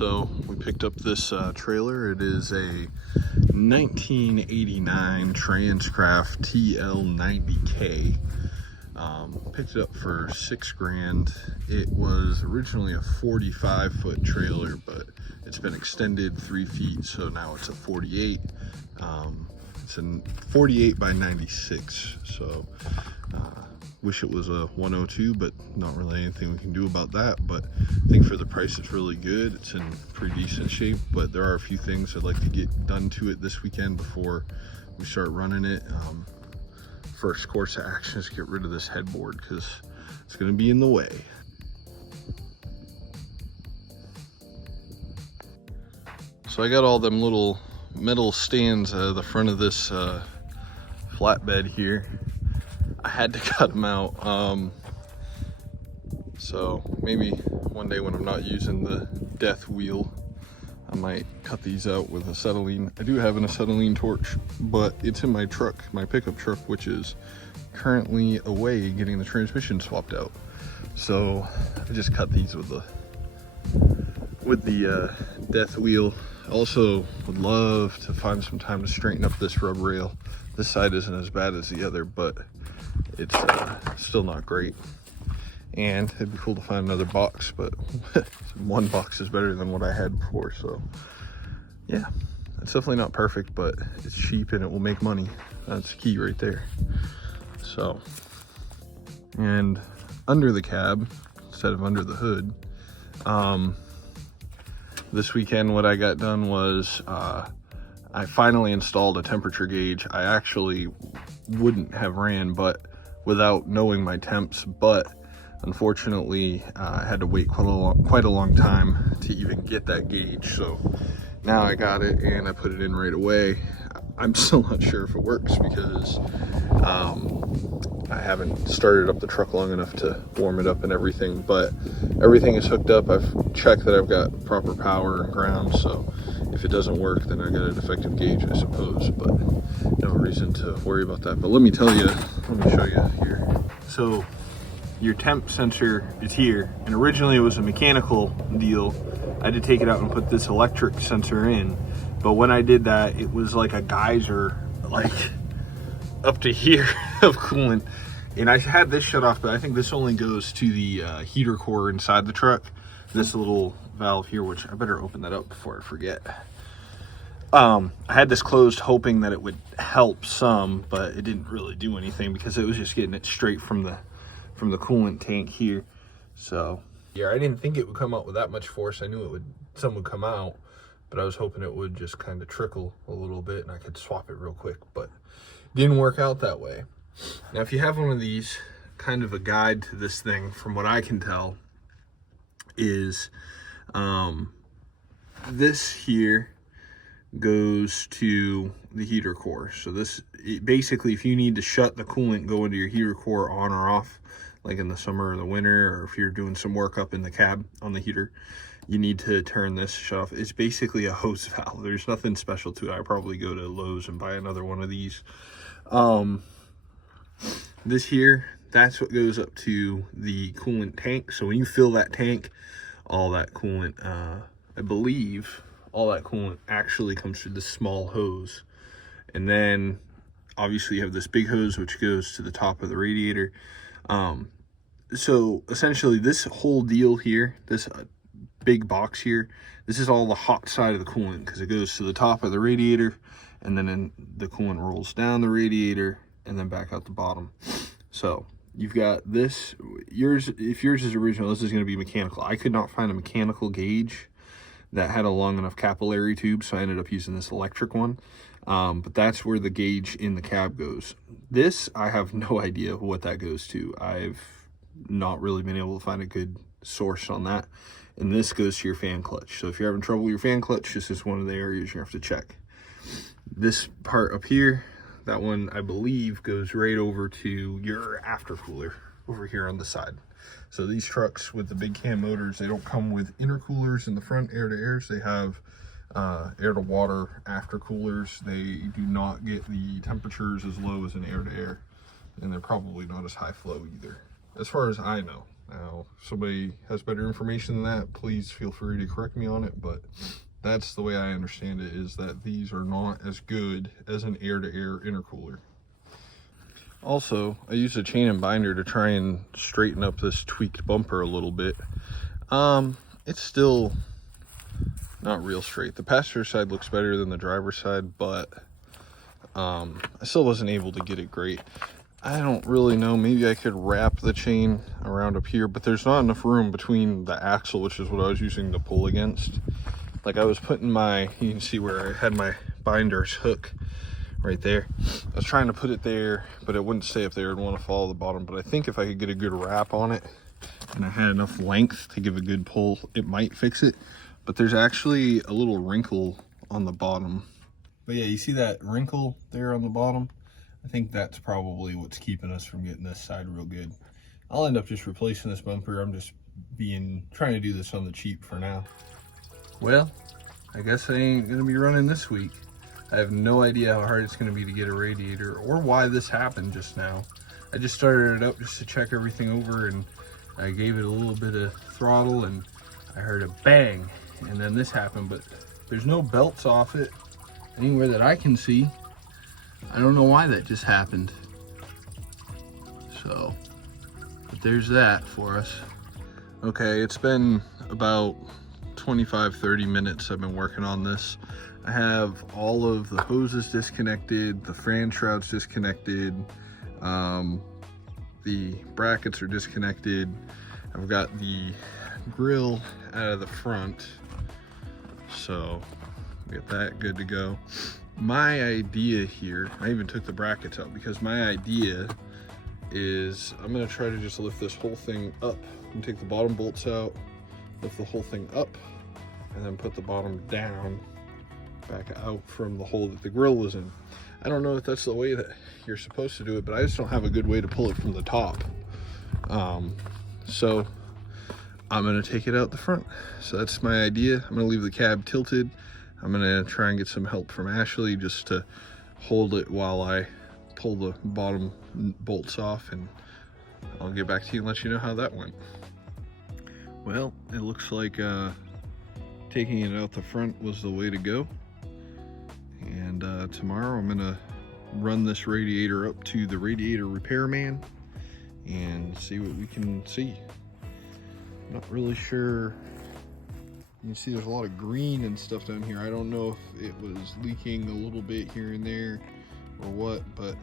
So we picked up this trailer. It is a 1989 Transcraft TL90K. Picked it up for $6,000. It was originally a 45-foot trailer, but it's been extended 3 feet, so now it's a 48. It's a 48 by 96, so wish it was a 102, but not really anything we can do about that. But I think for the price it's really good. It's in pretty decent shape, but there are a few things I'd like to get done to it this weekend before we start running it. First course of action is get rid of this headboard because it's going to be in the way. So I got all them little metal stands out of the front of this flatbed here. I had to cut them out, so maybe one day when I'm not using the death wheel, I might cut these out with acetylene. I do have an acetylene torch, but it's in my truck, my pickup truck, which is currently away getting the transmission swapped out. So I just cut these with the death wheel. Also would love to find some time to straighten up this rub rail. This side isn't as bad as the other, but it's still not great. And it'd be cool to find another box, but one box is better than what I had before. So yeah, it's definitely not perfect, but it's cheap and it will make money. That's key right there. So, and under the cab instead of under the hood, this weekend what I got done was I finally installed a temperature gauge. I actually wouldn't have ran but without knowing my temps, but unfortunately I had to wait quite a long time to even get that gauge. So now I got it and I put it in right away. I'm still not sure if it works because I haven't started up the truck long enough to warm it up and everything, but everything is hooked up. I've checked that I've got proper power and ground, so if it doesn't work, then I got a defective gauge, I suppose, but no reason to worry about that. But let me tell you, let me show you here. So your temp sensor is here, and originally it was a mechanical deal. I had to take it out and put this electric sensor in, but when I did that, it was like a geyser, like up to here of coolant, and I had this shut off, but I think this only goes to the heater core inside the truck. This little valve here, which I better open that up before I forget. I had this closed hoping that it would help some, but it didn't really do anything because it was just getting it straight from the coolant tank here. So yeah, I didn't think it would come out with that much force. I knew some would come out, but I was hoping it would just kind of trickle a little bit and I could swap it real quick, but didn't work out that way. Now, if you have one of these, kind of a guide to this thing, from what I can tell, is this here goes to the heater core. So this, basically, if you need to shut the coolant, go into your heater core on or off, like in the summer or the winter, or if you're doing some work up in the cab on the heater, you need to turn this shut off. It's basically a hose valve. There's nothing special to it. I probably go to Lowe's and buy another one of these. This here, that's what goes up to the coolant tank. So when you fill that tank, all that coolant, I believe all that coolant actually comes through this small hose. And then obviously you have this big hose which goes to the top of the radiator. So essentially this whole deal here, this big box here, this is all the hot side of the coolant because it goes to the top of the radiator, and then the coolant rolls down the radiator and then back out the bottom. So you've got this, if yours is original, this is going to be mechanical. I could not find a mechanical gauge that had a long enough capillary tube, so I ended up using this electric one. But that's where the gauge in the cab goes. This, I have no idea what that goes to. I've not really been able to find a good source on that. And this goes to your fan clutch. So if you're having trouble with your fan clutch, this is one of the areas you have to check. This part up here, that one I believe goes right over to your aftercooler over here on the side. So these trucks with the Big Cam motors, they don't come with intercoolers in the front, air to airs. They have air to water aftercoolers. They do not get the temperatures as low as an air to air, and they're probably not as high flow either, as far as I know. Now, if somebody has better information than that, please feel free to correct me on it, but that's the way I understand it, is that these are not as good as an air-to-air intercooler. Also, I used a chain and binder to try and straighten up this tweaked bumper a little bit. It's still not real straight. The passenger side looks better than the driver's side, but I still wasn't able to get it great. I don't really know, maybe I could wrap the chain around up here, but there's not enough room between the axle, which is what I was using to pull against. Like, I was putting my, you can see where I had my binder's hook right there. I was trying to put it there, but it wouldn't stay up there. I'd want to follow the bottom, but I think if I could get a good wrap on it and I had enough length to give a good pull, it might fix it. But there's actually a little wrinkle on the bottom. But yeah, you see that wrinkle there on the bottom? I think that's probably what's keeping us from getting this side real good. I'll end up just replacing this bumper. I'm just trying to do this on the cheap for now. Well, I guess I ain't gonna be running this week. I have no idea how hard it's gonna be to get a radiator or why this happened just now. I just started it up just to check everything over, and I gave it a little bit of throttle and I heard a bang, and then this happened, but there's no belts off it anywhere that I can see. I don't know why that just happened. So, but there's that for us. Okay, it's been about 25-30 minutes I've been working on this. I have all of the hoses disconnected, the fan shrouds disconnected, the brackets are disconnected. I've got the grill out of the front, so get that good to go. My idea here, I even took the brackets out, because my idea is I'm going to try to just lift this whole thing up and take the bottom bolts out, lift the whole thing up, and then put the bottom down back out from the hole that the grill was in. I don't know if that's the way that you're supposed to do it, but I just don't have a good way to pull it from the top. So I'm going to take it out the front. So that's my idea. I'm going to leave the cab tilted. I'm going to try and get some help from Ashley just to hold it while I pull the bottom bolts off, and I'll get back to you and let you know how that went. Well, it looks like taking it out the front was the way to go. And tomorrow I'm going to run this radiator up to the radiator repairman and see what we can see. Not really sure. You can see there's a lot of green and stuff down here. I don't know if it was leaking a little bit here and there or what, but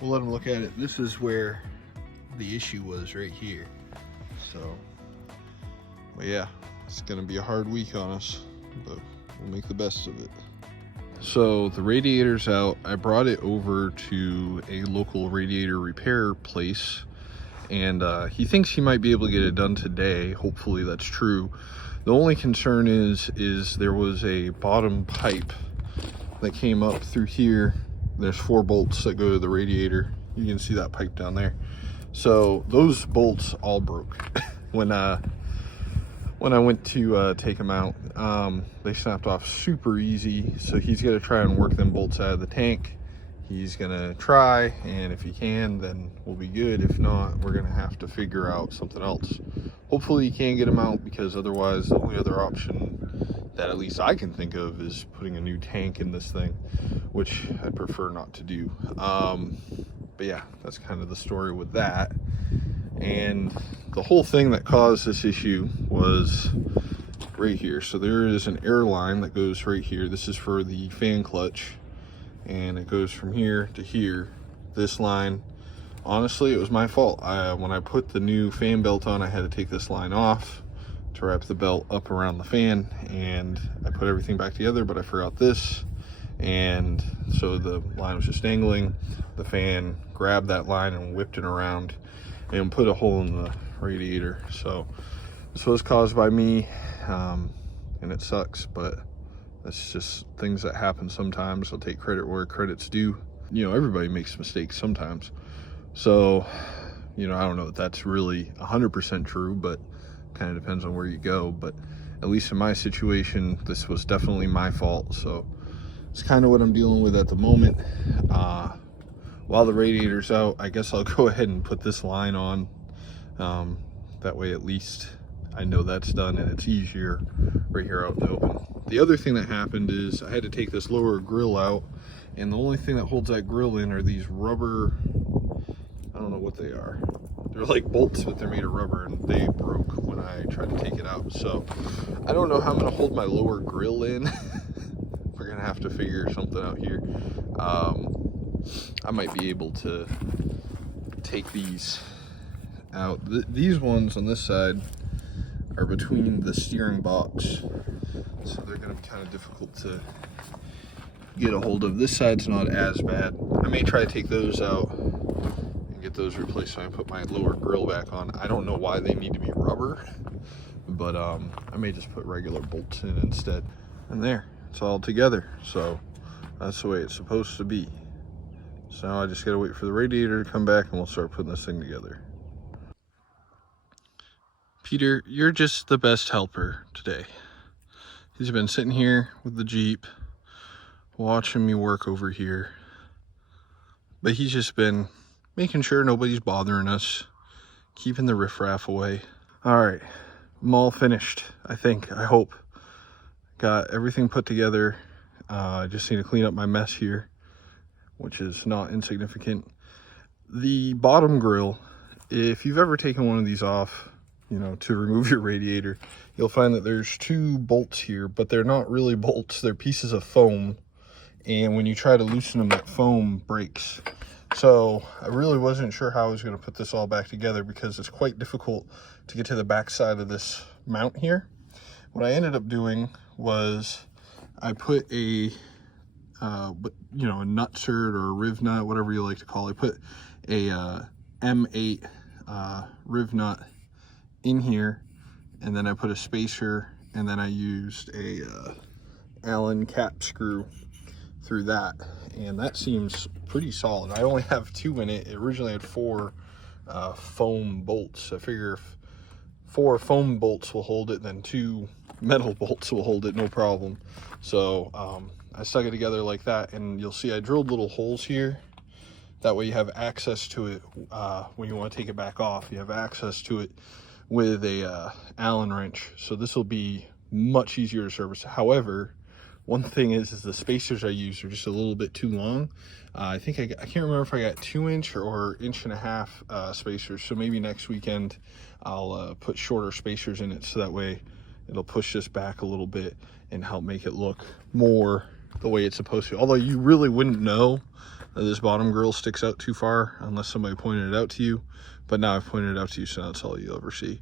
we'll let them look at it. This is where the issue was, right here. So, but yeah, it's gonna be a hard week on us, but we'll make the best of it. So the radiator's out. I brought it over to a local radiator repair place, and he thinks he might be able to get it done today. Hopefully that's true. The only concern is there was a bottom pipe that came up through here. There's 4 bolts that go to the radiator. You can see that pipe down there. So those bolts all broke when I went to take them out. They snapped off super easy. So he's gonna try and work them bolts out of the tank. He's gonna try, and if he can, then we'll be good. If not, we're gonna have to figure out something else. Hopefully he can get them out, because otherwise the only other option that at least I can think of is putting a new tank in this thing, which I'd prefer not to do. But yeah, that's kind of the story with that. And the whole thing that caused this issue was right here. So there is an air line that goes right here. This is for the fan clutch, and it goes from here to here. This line, honestly, it was my fault. When I put the new fan belt on, I had to take this line off to wrap the belt up around the fan, and I put everything back together, but I forgot this, and so the line was just dangling. The fan grabbed that line and whipped it around and put a hole in the radiator. So this was caused by me, and it sucks, but that's just things that happen sometimes. I'll take credit where credit's due. You know, everybody makes mistakes sometimes. So, you know, I don't know if that's really 100% true, but kind of depends on where you go. But at least in my situation, this was definitely my fault. So it's kind of what I'm dealing with at the moment. While the radiator's out, I guess I'll go ahead and put this line on. That way at least I know that's done and it's easier right here out in the open. The other thing that happened is I had to take this lower grill out, and the only thing that holds that grill in are these rubber, I don't know what they are. They're like bolts, but they're made of rubber, and they broke when I tried to take it out. So I don't know how I'm gonna hold my lower grill in. We're gonna have to figure something out here. I might be able to take these out. These ones on this side are between the steering box, so they're gonna be kind of difficult to get a hold of. This side's not as bad. I may try to take those out and get those replaced so I can put my lower grill back on. I don't know why they need to be rubber, but I may just put regular bolts in instead. And there, it's all together. So that's the way it's supposed to be. So now I just gotta wait for the radiator to come back and we'll start putting this thing together. Peter, you're just the best helper today. He's been sitting here with the Jeep, watching me work over here. But he's just been making sure nobody's bothering us, keeping the riffraff away. All right, I'm all finished, I think, I hope. Got everything put together. I just need to clean up my mess here, which is not insignificant. The bottom grill, if you've ever taken one of these off, you know, to remove your radiator, you'll find that there's two bolts here, but they're not really bolts, they're pieces of foam. And when you try to loosen them, that foam breaks. So I really wasn't sure how I was going to put this all back together because it's quite difficult to get to the back side of this mount here. What I ended up doing was I put a you know, a nutsert or a riv nut, whatever you like to call it. I put a M8 riv nut in here, and then I put a spacer, and then I used a Allen cap screw through that, and that seems pretty solid. I only have 2 in it. It originally had 4 foam bolts. I figure if 4 foam bolts will hold it, then 2 metal bolts will hold it, no problem. So I stuck it together like that, and you'll see I drilled little holes here. That way you have access to it when you want to take it back off. You have access to it with a Allen wrench. So this will be much easier to service. However, one thing is the spacers I use are just a little bit too long. I think I can't remember if I got 2-inch or 1.5 inch spacers. So maybe next weekend I'll put shorter spacers in it, so that way it'll push this back a little bit and help make it look more the way it's supposed to. Although you really wouldn't know that this bottom grill sticks out too far unless somebody pointed it out to you. But now I've pointed it out to you, so that's all you'll ever see.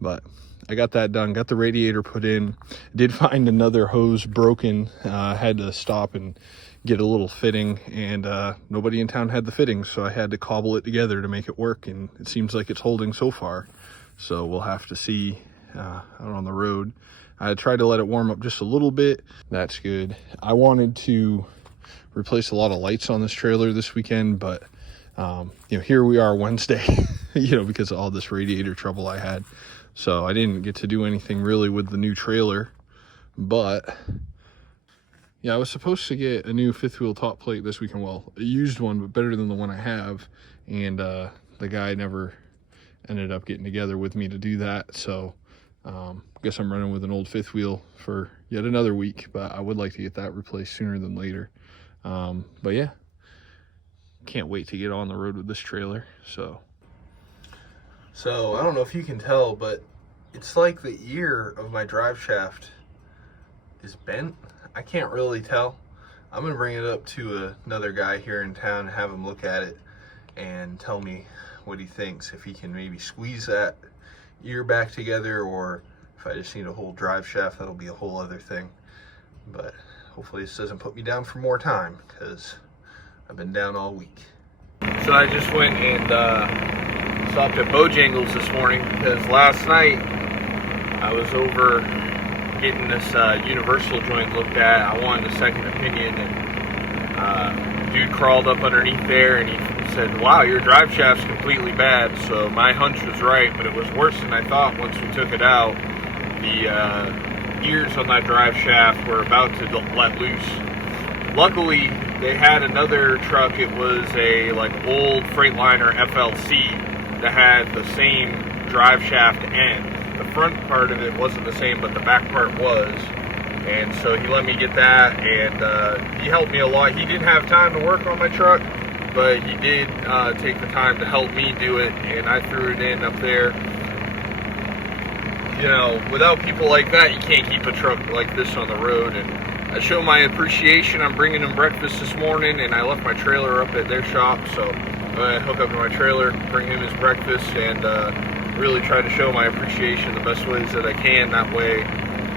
But I got that done, got the radiator put in. Did find another hose broken. Had to stop and get a little fitting, and nobody in town had the fittings, so I had to cobble it together to make it work, and it seems like it's holding so far. So we'll have to see out on the road. I tried to let it warm up just a little bit. That's good. I wanted to replace a lot of lights on this trailer this weekend, but you know, here we are Wednesday, you know, because of all this radiator trouble I had. So I didn't get to do anything really with the new trailer, but yeah, I was supposed to get a new 5th wheel top plate this weekend. Well, a used one, but better than the one I have. And the guy never ended up getting together with me to do that. So I guess I'm running with an old 5th wheel for yet another week, but I would like to get that replaced sooner than later. But yeah, can't wait to get on the road with this trailer. So I don't know if you can tell, but it's like the ear of my drive shaft is bent. I can't really tell. I'm gonna bring it up to another guy here in town and have him look at it and tell me what he thinks, if he can maybe squeeze that ear back together, or if I just need a whole drive shaft. That'll be a whole other thing. But hopefully this doesn't put me down for more time, because I've been down all week. So I just went and stopped at Bojangles this morning, because last night I was over getting this universal joint looked at. I wanted a second opinion, and dude crawled up underneath there and he said, wow, your drive shaft's completely bad. So my hunch was right, but it was worse than I thought. Once we took it out, the ears on that drive shaft were about to let loose. Luckily, they had another truck. It was a like old Freightliner FLT that had the same drive shaft end. The front part of it wasn't the same, but the back part was. And so he let me get that, and he helped me a lot. He didn't have time to work on my truck, but he did take the time to help me do it, and I threw it in up there. You know, without people like that, you can't keep a truck like this on the road. And I show my appreciation. I'm bringing him breakfast this morning, and I left my trailer up at their shop, so I hook up to my trailer, bring him his breakfast, and really try to show my appreciation the best ways that I can. That way,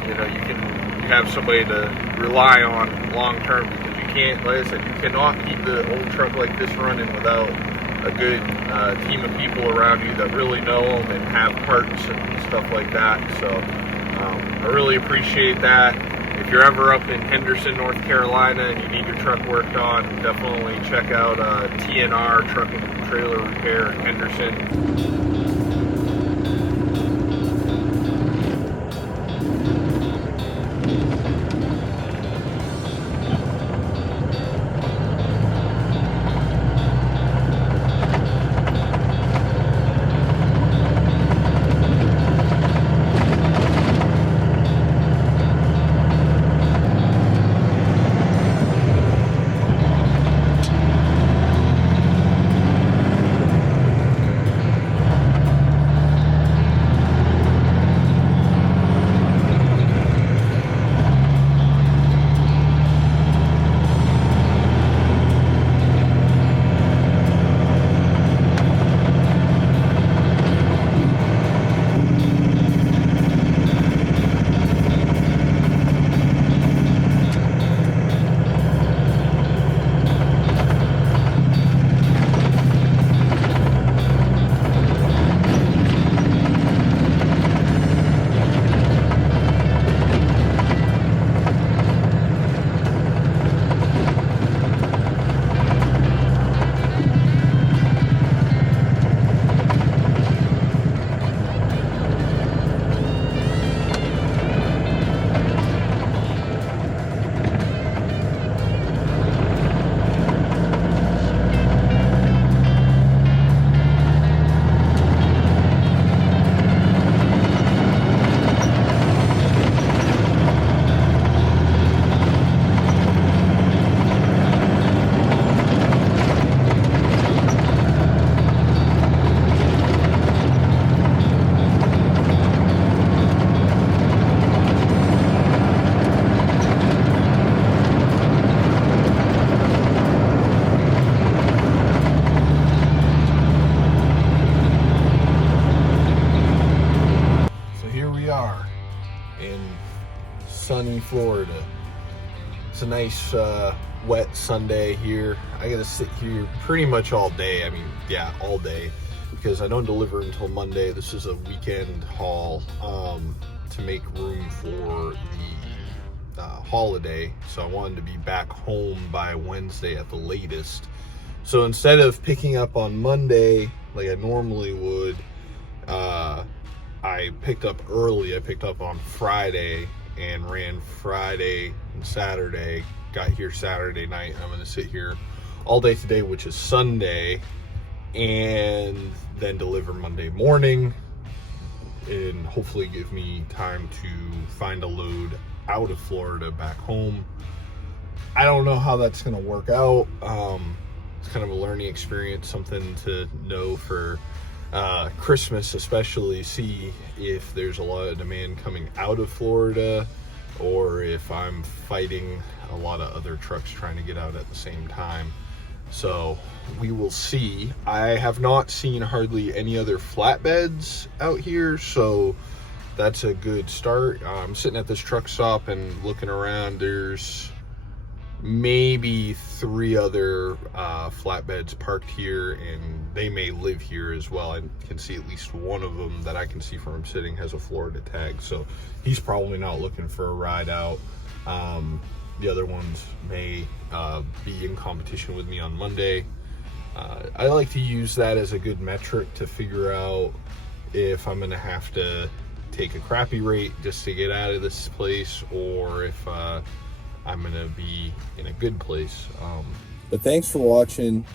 you know, you have somebody to rely on long term, because you can't, like I said, you cannot keep the old truck like this running without a good team of people around you that really know them and have parts and stuff like that. So I really appreciate that. If you're ever up in Henderson, North Carolina, and you need your truck worked on, definitely check out TNR Truck and Trailer Repair in Henderson. Sunny Florida. It's a nice wet Sunday here. I gotta sit here pretty much all day. I mean, yeah, all day, because I don't deliver until Monday. This is a weekend haul to make room for the holiday. So I wanted to be back home by Wednesday at the latest. So instead of picking up on Monday like I normally would, I picked up early. I picked up on Friday and ran Friday and Saturday. Got here Saturday night. I'm going to sit here all day today, which is Sunday, and then deliver Monday morning, and hopefully give me time to find a load out of Florida back home. I don't know how that's going to work out. It's kind of a learning experience, something to know for Christmas, especially, see if there's a lot of demand coming out of Florida, or if I'm fighting a lot of other trucks trying to get out at the same time. So we will see. I have not seen hardly any other flatbeds out here, so that's a good start. I'm sitting at this truck stop and looking around. There's maybe 3 other flatbeds parked here, and they may live here as well. I can see at least one of them that I can see from sitting has a Florida tag, so he's probably not looking for a ride out. The other ones may be in competition with me on Monday. I like to use that as a good metric to figure out if I'm gonna have to take a crappy rate just to get out of this place, or if I'm gonna be in a good place. But thanks for watching.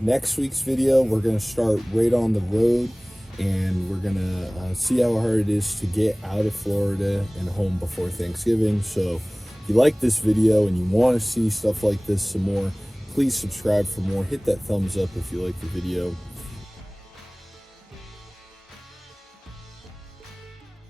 Next week's video, we're gonna start right on the road. and we're gonna see how hard it is to get out of Florida and home before Thanksgiving. So if you like this video and you want to see stuff like this some more, please subscribe for more. Hit that thumbs up if you like the video.